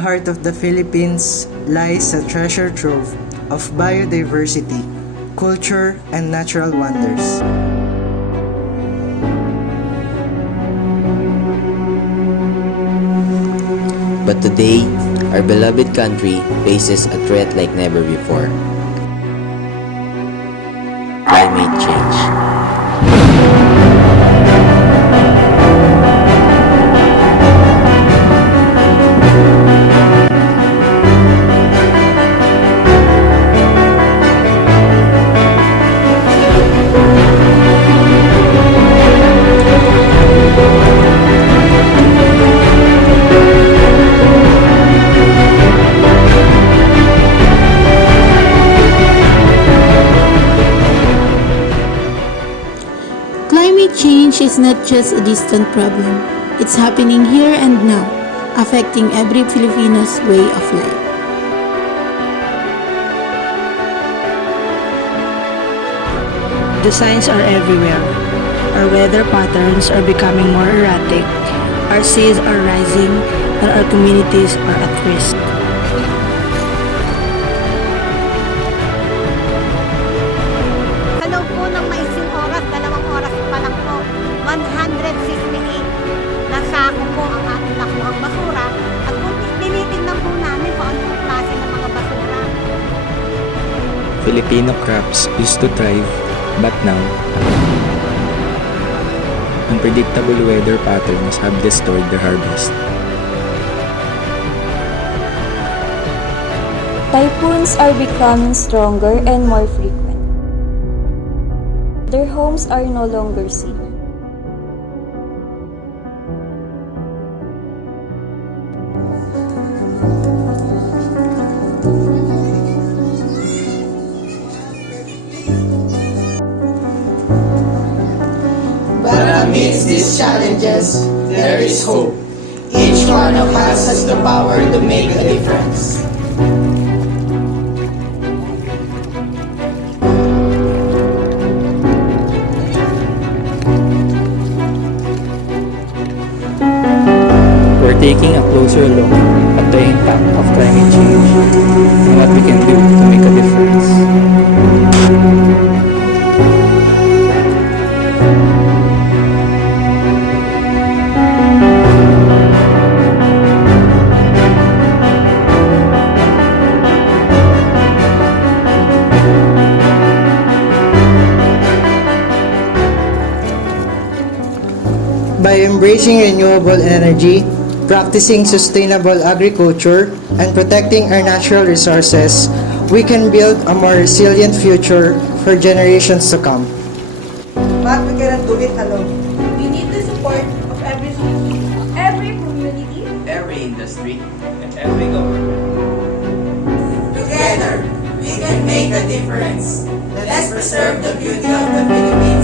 the heart of the Philippines lies a treasure trove of biodiversity, culture, and natural wonders. But today, our beloved country faces a threat like never before. Climate change. Climate change is not just a distant problem. It's happening here and now, affecting every Filipino's way of life. The signs are everywhere. Our weather patterns are becoming more erratic, our seas are rising, and our communities are at risk. Sa loob po ng maising oras, 2 oras pa lang po, 168 nasako po ang ating nakuhang basura at kung tinitignan po namin kung anong klase ng mga basura. Filipino crops used to thrive, but now, unpredictable weather patterns have destroyed their harvest. Typhoons are becoming stronger and more frequent. Their homes are no longer safe. But amidst these challenges, there is hope. Each one of us has the power to make a difference. We're taking a closer look at the impact of climate change and what we can do to make a difference. By embracing renewable energy, practicing sustainable agriculture, and protecting our natural resources, we can build a more resilient future for generations to come. But we cannot do it alone. We need the support of every community, Every industry, and every government. Together, we can make a difference. Let's preserve the beauty of the Philippines.